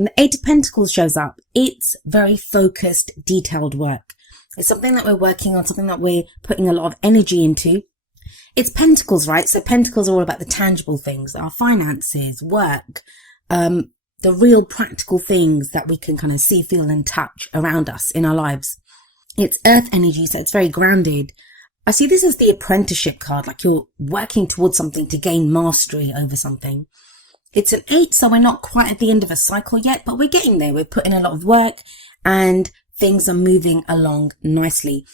When the Eight of Pentacles shows up, it's very focused, detailed work. It's something that we're working on, something that we're putting a lot of energy into. It's pentacles, right? So pentacles are all about the tangible things, our finances, work, the real practical things that we can kind of see, feel and touch around us in our lives. It's earth energy, so it's very grounded. I see this as the apprenticeship card, like you're working towards something to gain mastery over something. It's an 8, so we're not quite at the end of a cycle yet, but we're getting there. We're putting a lot of work and things are moving along nicely.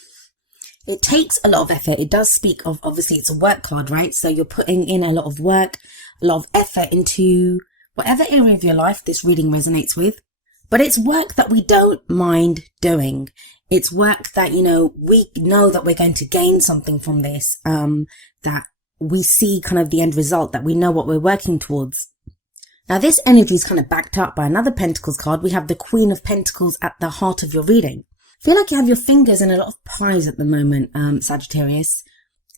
It takes a lot of effort. It does speak of, obviously it's a work card, right? So you're putting in a lot of work, a lot of effort into whatever area of your life this reading resonates with. But it's work that we don't mind doing. It's work that, we know that we're going to gain something from this, that we see kind of the end result, that we know what we're working towards. Now, this energy is kind of backed up by another Pentacles card. We have the Queen of Pentacles at the heart of your reading. I feel like you have your fingers in a lot of pies at the moment, Sagittarius.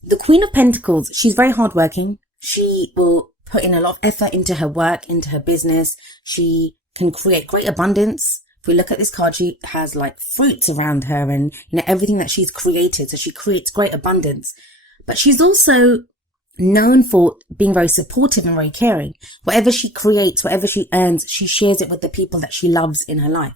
The Queen of Pentacles, she's very hardworking. She will put in a lot of effort into her work, into her business. She can create great abundance. If we look at this card, she has like fruits around her and, everything that she's created. So she creates great abundance. But she's also known for being very supportive and very caring. Whatever she creates, whatever she earns, she shares it with the people that she loves in her life.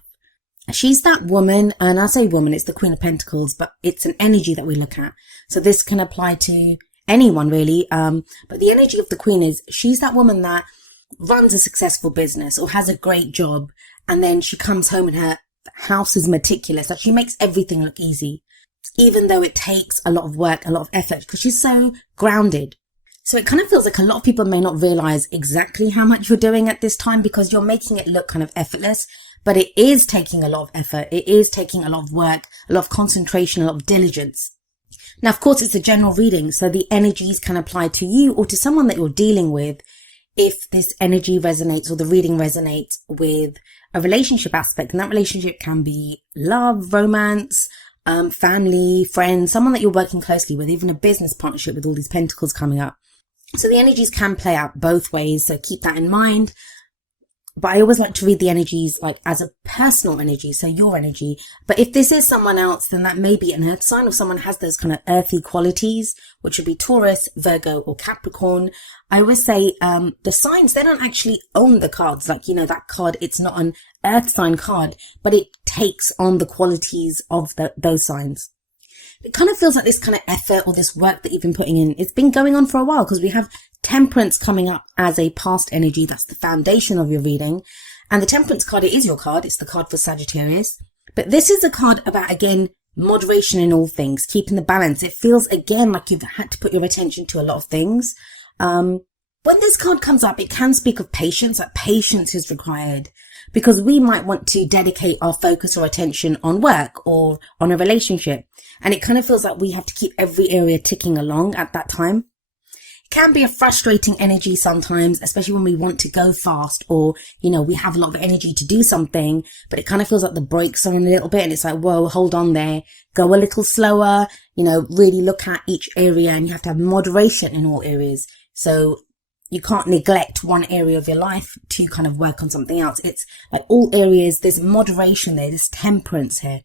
She's that woman, and I say woman, it's the Queen of Pentacles, but it's an energy that we look at. So this can apply to anyone really. But the energy of the Queen is she's that woman that runs a successful business or has a great job, and then she comes home and her house is meticulous, that she makes everything look easy, even though it takes a lot of work, a lot of effort, because she's so grounded. So it kind of feels like a lot of people may not realize exactly how much you're doing at this time because you're making it look kind of effortless, but it is taking a lot of effort. It is taking a lot of work, a lot of concentration, a lot of diligence. Now, of course, it's a general reading, so the energies can apply to you or to someone that you're dealing with if this energy resonates or the reading resonates with a relationship aspect. And that relationship can be love, romance, family, friends, someone that you're working closely with, even a business partnership with all these pentacles coming up. So the energies can play out both ways, so keep that in mind. But I always like to read the energies like as a personal energy, so your energy. But if this is someone else, then that may be an earth sign, or someone has those kind of earthy qualities, which would be Taurus, Virgo, or Capricorn. I always say the signs, they don't actually own the cards. Like, that card, it's not an earth sign card, but it takes on the qualities of those signs. It kind of feels like this kind of effort or this work that you've been putting in, it's been going on for a while because we have Temperance coming up as a past energy. That's the foundation of your reading. And the Temperance card, it is your card. It's the card for Sagittarius. But this is a card about, again, moderation in all things, keeping the balance. It feels, again, like you've had to put your attention to a lot of things. When this card comes up, it can speak of patience, like patience is required because we might want to dedicate our focus or attention on work or on a relationship. And it kind of feels like we have to keep every area ticking along at that time. It can be a frustrating energy sometimes, especially when we want to go fast or, we have a lot of energy to do something, but it kind of feels like the brakes are on a little bit and it's like, whoa, hold on there, go a little slower, really look at each area, and you have to have moderation in all areas. So you can't neglect one area of your life to kind of work on something else. It's like all areas, there's moderation there, there's temperance here.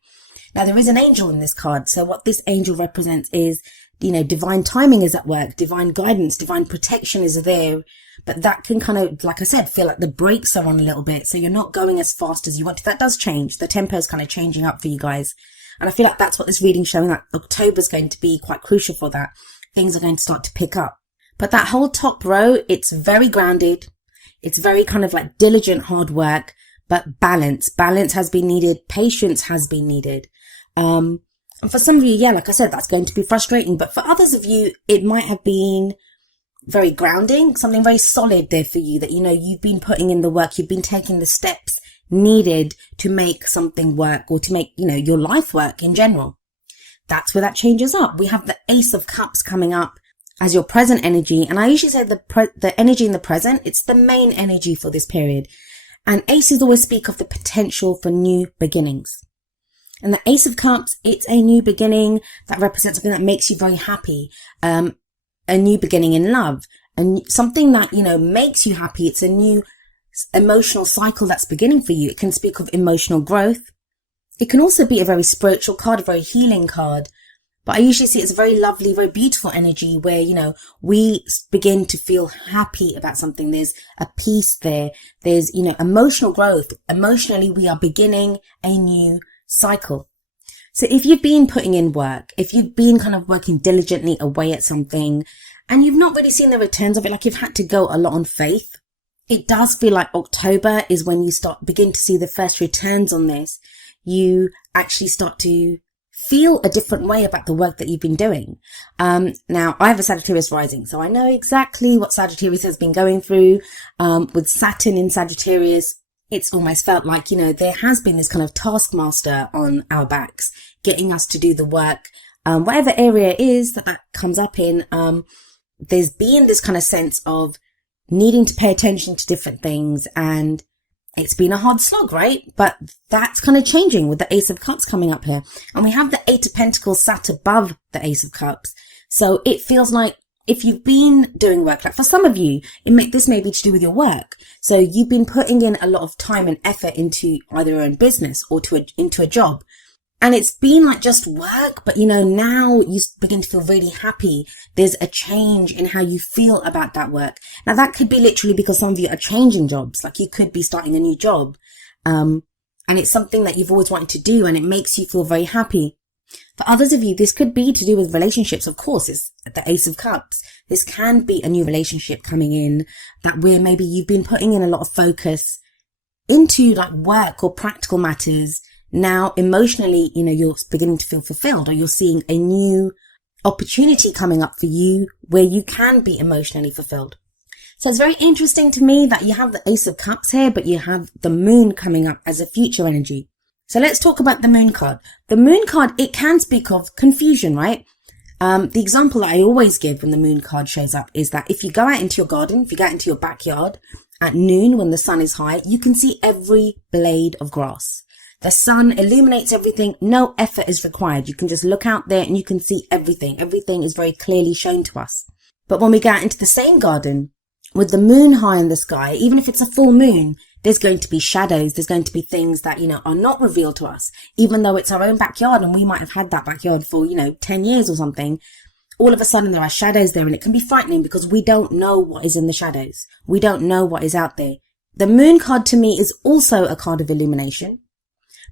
Now, there is an angel in this card. So what this angel represents is, divine timing is at work, divine guidance, divine protection is there. But that can kind of, like I said, feel like the brakes are on a little bit. So you're not going as fast as you want to. That does change. The tempo is kind of changing up for you guys. And I feel like that's what this reading's showing, that October is going to be quite crucial for that. Things are going to start to pick up. But that whole top row, it's very grounded. It's very kind of like diligent, hard work, but balance. Balance has been needed. Patience has been needed. And for some of you, like I said, that's going to be frustrating. But for others of you, it might have been very grounding, something very solid there for you that, you've been putting in the work. You've been taking the steps needed to make something work or to make, your life work in general. That's where that changes up. We have the Ace of Cups coming up as your present energy. And I usually say the energy in the present, it's the main energy for this period. And aces always speak of the potential for new beginnings. And the Ace of Cups, it's a new beginning that represents something that makes you very happy. A new beginning in love, and something that, makes you happy. It's a new emotional cycle that's beginning for you. It can speak of emotional growth. It can also be a very spiritual card, a very healing card. But I usually see it's a very lovely, very beautiful energy where, we begin to feel happy about something. There's a peace there. There's, emotional growth. Emotionally, we are beginning a new cycle. So if you've been putting in work, if you've been kind of working diligently away at something and you've not really seen the returns of it, like you've had to go a lot on faith, it does feel like October is when you begin to see the first returns on this. You actually start to feel a different way about the work that you've been doing. Now, I have a Sagittarius rising, so I know exactly what Sagittarius has been going through. With Saturn in Sagittarius, it's almost felt like, there has been this kind of taskmaster on our backs, getting us to do the work. Whatever area it is that comes up in, there's been this kind of sense of needing to pay attention to different things, and it's been a hard slog, right? But that's kind of changing with the Ace of Cups coming up here. And we have the Eight of Pentacles sat above the Ace of Cups. So it feels like if you've been doing work, like for some of you, this may be to do with your work. So you've been putting in a lot of time and effort into either your own business or into a job. And it's been like just work, but now you begin to feel really happy. There's a change in how you feel about that work. Now that could be literally because some of you are changing jobs. Like you could be starting a new job. And it's something that you've always wanted to do and it makes you feel very happy. For others of you, this could be to do with relationships. Of course, it's the Ace of Cups. This can be a new relationship coming in that where maybe you've been putting in a lot of focus into like work or practical matters. Now, emotionally, you're beginning to feel fulfilled, or you're seeing a new opportunity coming up for you where you can be emotionally fulfilled. So it's very interesting to me that you have the Ace of Cups here, but you have the Moon coming up as a future energy. So let's talk about the Moon card. The Moon card, it can speak of confusion, right? The example that I always give when the Moon card shows up is that if you go out into your garden, if you go out into your backyard at noon when the sun is high, you can see every blade of grass. The sun illuminates everything. No effort is required. You can just look out there and you can see everything. Everything is very clearly shown to us. But when we go out into the same garden with the moon high in the sky, even if it's a full moon, there's going to be shadows. There's going to be things that, are not revealed to us, even though it's our own backyard and we might have had that backyard for, 10 years or something. All of a sudden there are shadows there and it can be frightening because we don't know what is in the shadows. We don't know what is out there. The Moon card to me is also a card of illumination.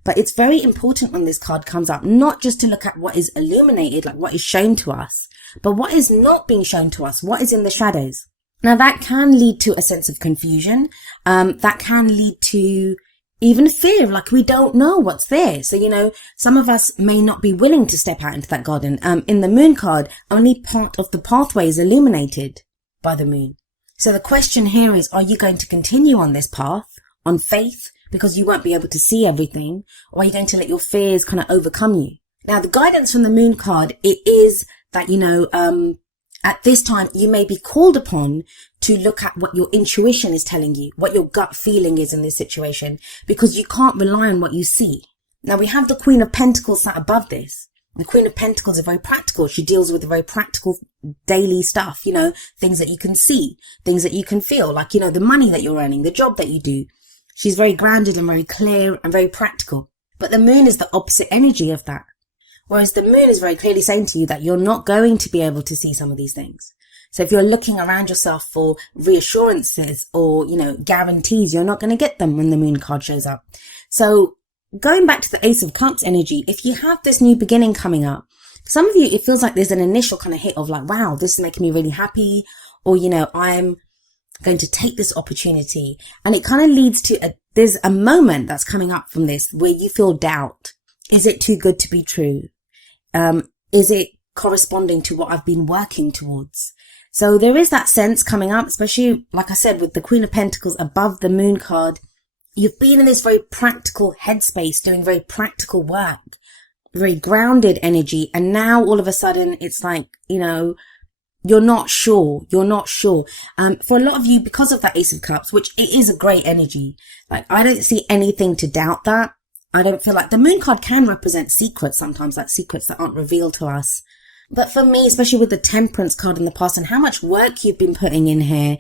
But it's very important when this card comes up, not just to look at what is illuminated, like what is shown to us, but what is not being shown to us, what is in the shadows. Now that can lead to a sense of confusion. That can lead to even fear, like we don't know what's there. So, some of us may not be willing to step out into that garden. In the Moon card, only part of the pathway is illuminated by the moon. So the question here is, are you going to continue on this path, on faith, because you won't be able to see everything, or are you going to let your fears kind of overcome you? Now, the guidance from the Moon card, it is that, at this time, you may be called upon to look at what your intuition is telling you, what your gut feeling is in this situation, because you can't rely on what you see. Now, we have the Queen of Pentacles sat above this. The Queen of Pentacles is very practical. She deals with very practical daily stuff, things that you can see, things that you can feel, like, the money that you're earning, the job that you do. She's very grounded and very clear and very practical. But the moon is the opposite energy of that. Whereas the moon is very clearly saying to you that you're not going to be able to see some of these things. So if you're looking around yourself for reassurances or, guarantees, you're not going to get them when the Moon card shows up. So going back to the Ace of Cups energy, if you have this new beginning coming up, for some of you, it feels like there's an initial kind of hit of like, wow, this is making me really happy. Or, I'm going to take this opportunity, and it kind of leads to there's a moment that's coming up from this where you feel doubt. Is it too good to be true? Is it corresponding to what I've been working towards? So there is that sense coming up, especially like I said, with the Queen of Pentacles above the Moon card. You've been in this very practical headspace, doing very practical work, very grounded energy, and now all of a sudden it's like, you're not sure. For a lot of you, because of that Ace of Cups, which it is a great energy, like I don't see anything to doubt that. I don't feel like the Moon card can represent secrets sometimes, like secrets that aren't revealed to us. But for me, especially with the Temperance card in the past and how much work you've been putting in here,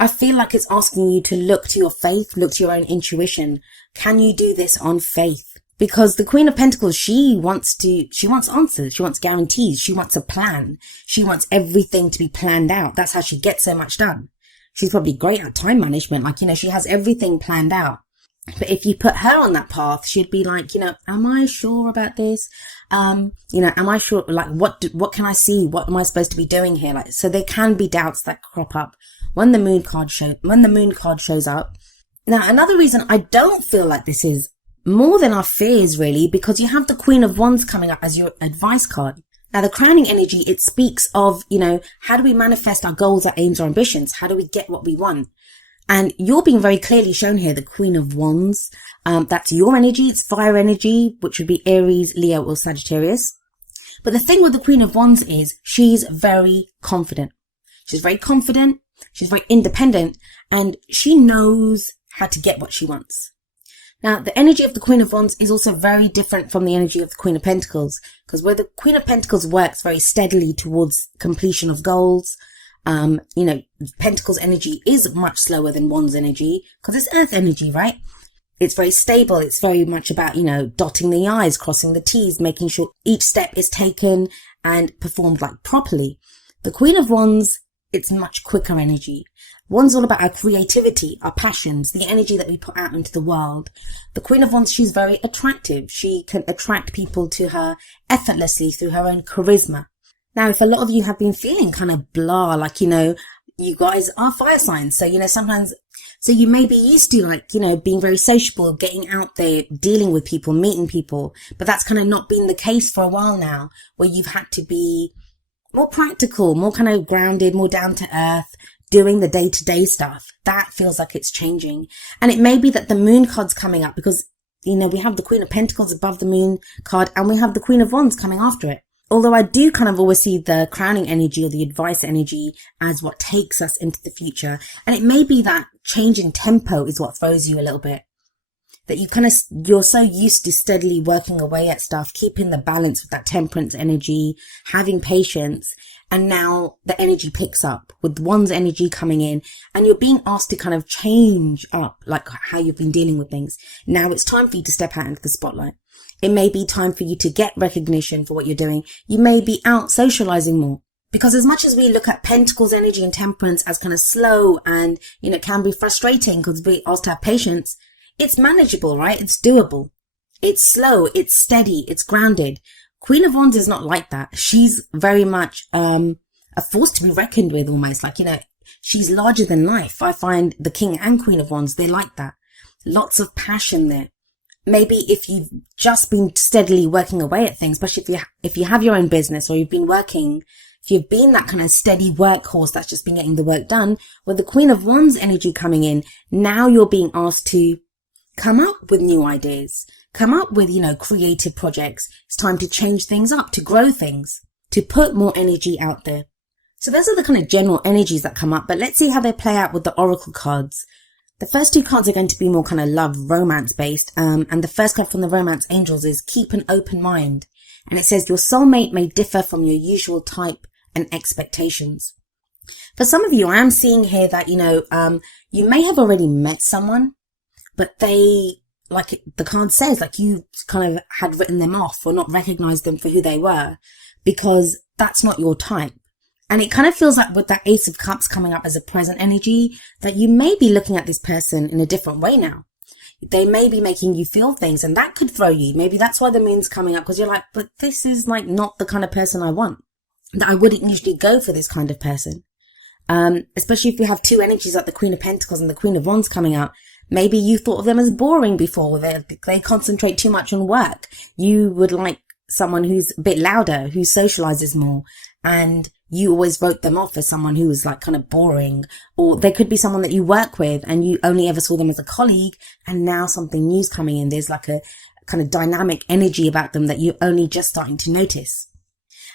I feel like it's asking you to look to your faith, look to your own intuition. Can you do this on faith? Because the Queen of Pentacles, she wants answers. She wants guarantees. She wants a plan. She wants everything to be planned out. That's how she gets so much done. She's probably great at time management. Like, she has everything planned out. But if you put her on that path, she'd be like, am I sure about this? Am I sure? Like, what can I see? What am I supposed to be doing here? Like, so there can be doubts that crop up when the moon card shows up. Now, another reason I don't feel like this is more than our fears, really, because you have the Queen of Wands coming up as your advice card. Now, the crowning energy, it speaks of, how do we manifest our goals, our aims, our ambitions? How do we get what we want? And you're being very clearly shown here, the Queen of Wands. That's your energy. It's fire energy, which would be Aries, Leo, or Sagittarius. But the thing with the Queen of Wands is she's very confident. She's very confident. She's very independent, and she knows how to get what she wants. Now, the energy of the Queen of Wands is also very different from the energy of the Queen of Pentacles, because where the Queen of Pentacles works very steadily towards completion of goals, Pentacles energy is much slower than Wands energy, because it's earth energy, right? It's very stable. It's very much about, dotting the I's, crossing the T's, making sure each step is taken and performed like properly. The Queen of Wands, it's much quicker energy. Wands all about our creativity, our passions, the energy that we put out into the world. The Queen of Wands, she's very attractive. She can attract people to her effortlessly through her own charisma. Now, if a lot of you have been feeling kind of blah, like, you guys are fire signs. So, sometimes, so you may be used to being very sociable, getting out there, dealing with people, meeting people. But that's kind of not been the case for a while now, where you've had to be more practical, more kind of grounded, more down to earth, doing the day-to-day stuff. That feels like it's changing. And it may be that the moon card's coming up because, we have the Queen of Pentacles above the moon card and we have the Queen of Wands coming after it. Although I do kind of always see the crowning energy or the advice energy as what takes us into the future. And it may be that change in tempo is what throws you a little bit. That you're so used to steadily working away at stuff, keeping the balance with that temperance energy, having patience. And now the energy picks up with one's energy coming in and you're being asked to kind of change up like how you've been dealing with things. Now it's time for you to step out into the spotlight. It may be time for you to get recognition for what you're doing. You may be out socializing more. Because as much as we look at Pentacles energy and temperance as kind of slow and, can be frustrating because we're asked to have patience, it's manageable, right? It's doable. It's slow. It's steady. It's grounded. Queen of Wands is not like that. She's very much a force to be reckoned with almost. Like, she's larger than life. I find the King and Queen of Wands, they're like that. Lots of passion there. Maybe if you've just been steadily working away at things, especially if you have your own business or you've been working, if you've been that kind of steady workhorse that's just been getting the work done, with the Queen of Wands energy coming in, now you're being asked to come up with new ideas, come up with, creative projects. It's time to change things up, to grow things, to put more energy out there. So those are the kind of general energies that come up, but let's see how they play out with the oracle cards. The first two cards are going to be more kind of love, romance based. And the first card from the romance angels is keep an open mind. And it says your soulmate may differ from your usual type and expectations. For some of you, I am seeing here that, you may have already met someone, but they, like the card says, like you kind of had written them off or not recognized them for who they were because that's not your type. And it kind of feels like with that Ace of Cups coming up as a present energy that you may be looking at this person in a different way now. They may be making you feel things and that could throw you. Maybe that's why the moon's coming up because you're like, but this is like not the kind of person I want. That I wouldn't usually go for this kind of person. Especially if we have two energies like the Queen of Pentacles and the Queen of Wands coming up. Maybe you thought of them as boring before. They concentrate too much on work. You would like someone who's a bit louder, who socializes more. And you always wrote them off as someone who was like kind of boring. Or they could be someone that you work with and you only ever saw them as a colleague. And now something new's coming in. There's like a kind of dynamic energy about them that you're only just starting to notice.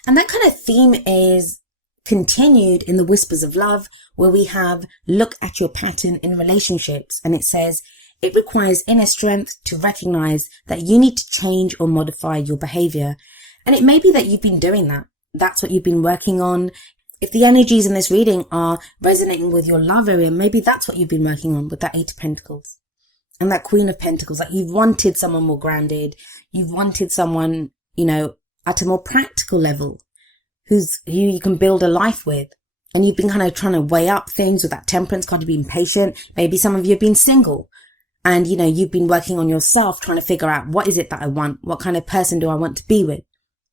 And that kind of theme is continued in the Whispers of Love, where we have look at your pattern in relationships. And it says it requires inner strength to recognize that you need to change or modify your behavior. And it may be that you've been doing that. That's what you've been working on. If the energies in this reading are resonating with your love area, maybe that's what you've been working on with that Eight of Pentacles and that Queen of Pentacles. Like, you've wanted someone more grounded. You've wanted someone, at a more practical level who you can build a life with. And you've been kind of trying to weigh up things with that Temperance card. You've been patient. Maybe some of you have been single and, you've been working on yourself, trying to figure out, what is it that I want? What kind of person do I want to be with?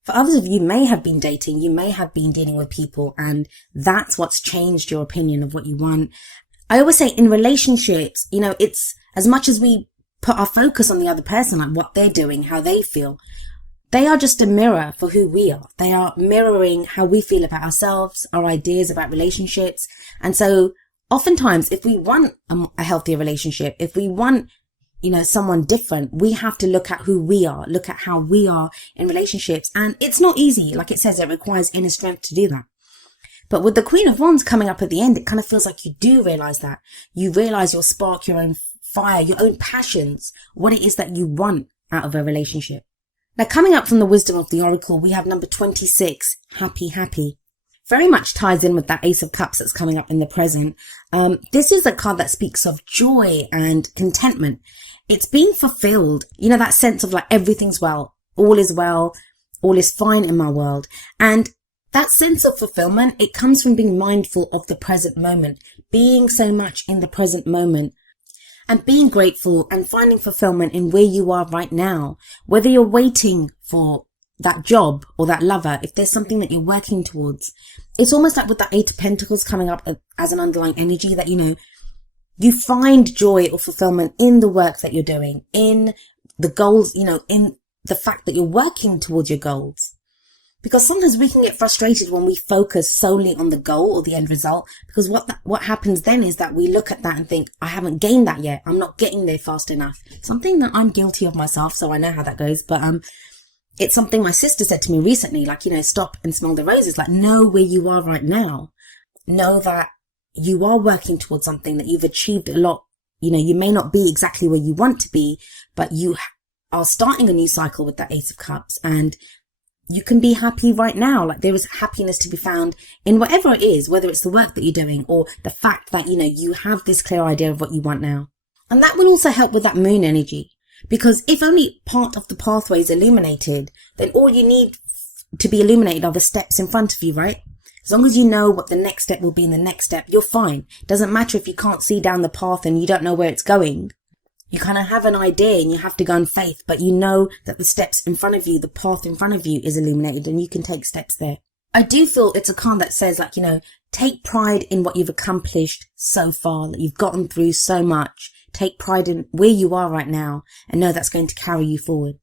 For others of you may have been dating, you may have been dealing with people, and that's what's changed your opinion of what you want. I always say in relationships, it's as much as we put our focus on the other person, like what they're doing, how they feel, they are just a mirror for who we are. They are mirroring how we feel about ourselves, our ideas about relationships. And so oftentimes, if we want a healthier relationship, if we want someone different, we have to look at who we are, look at how we are in relationships. And it's not easy. Like it says, it requires inner strength to do that. But with the Queen of Wands coming up at the end, it kind of feels like you do realize that. You realize your spark, your own fire, your own passions, what it is that you want out of a relationship. Now, coming up from the wisdom of the Oracle, we have number 26, happy, happy. Very much ties in with that Ace of Cups that's coming up in the present. This is a card that speaks of joy and contentment. It's being fulfilled. That sense of like everything's well, all is fine in my world. And that sense of fulfillment, it comes from being mindful of the present moment, being so much in the present moment and being grateful and finding fulfillment in where you are right now. Whether you're waiting for that job or that lover, if there's something that you're working towards, it's almost like with that Eight of Pentacles coming up as an underlying energy that, you find joy or fulfillment in the work that you're doing, in the goals, in the fact that you're working towards your goals. Because sometimes we can get frustrated when we focus solely on the goal or the end result, because what happens then is that we look at that and think, I haven't gained that yet. I'm not getting there fast enough. Something that I'm guilty of myself, so I know how that goes. But it's something my sister said to me recently, like, stop and smell the roses, like know where you are right now. Know that you are working towards something, that you've achieved a lot. You may not be exactly where you want to be, but you are starting a new cycle with that Ace of Cups, and you can be happy right now. Like, there is happiness to be found in whatever it is, whether it's the work that you're doing or the fact that, you have this clear idea of what you want now. And that will also help with that moon energy, because if only part of the pathway is illuminated, then all you need to be illuminated are the steps in front of you, right? As long as you know what the next step will be in the next step, you're fine. Doesn't matter if you can't see down the path and you don't know where it's going. You kind of have an idea and you have to go in faith, but you know that the steps in front of you, the path in front of you is illuminated and you can take steps there. I do feel it's a card that says, like, take pride in what you've accomplished so far, that you've gotten through so much. Take pride in where you are right now and know that's going to carry you forward.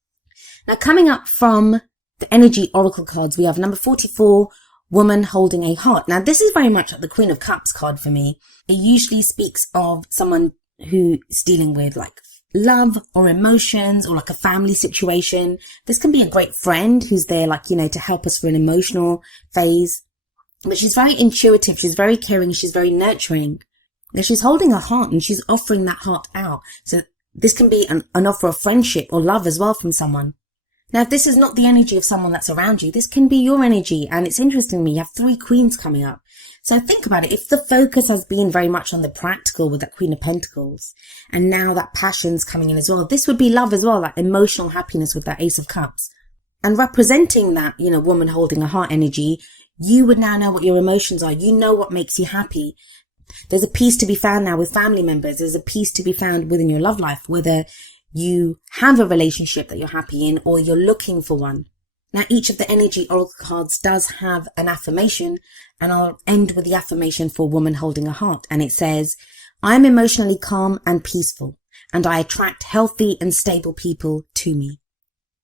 Now, coming up from the energy oracle cards, we have number 44, woman holding a heart. Now, this is very much like the Queen of Cups card for me. It usually speaks of someone who's dealing with like love or emotions or like a family situation. This can be a great friend who's there, like, to help us through an emotional phase. But she's very intuitive. She's very caring. She's very nurturing. Now, she's holding a heart and she's offering that heart out. So this can be an offer of friendship or love as well from someone. Now, if this is not the energy of someone that's around you, this can be your energy. And it's interesting to me, you have 3 queens coming up. So think about it. If the focus has been very much on the practical with that Queen of Pentacles, and now that passion's coming in as well, this would be love as well, that emotional happiness with that Ace of Cups. And representing that, woman holding a heart energy, you would now know what your emotions are. You know what makes you happy. There's a peace to be found now with family members. There's a peace to be found within your love life, whether you have a relationship that you're happy in or you're looking for one. Now, each of the energy oracle cards does have an affirmation, and I'll end with the affirmation for woman holding a heart. And it says, I am emotionally calm and peaceful, and I attract healthy and stable people to me.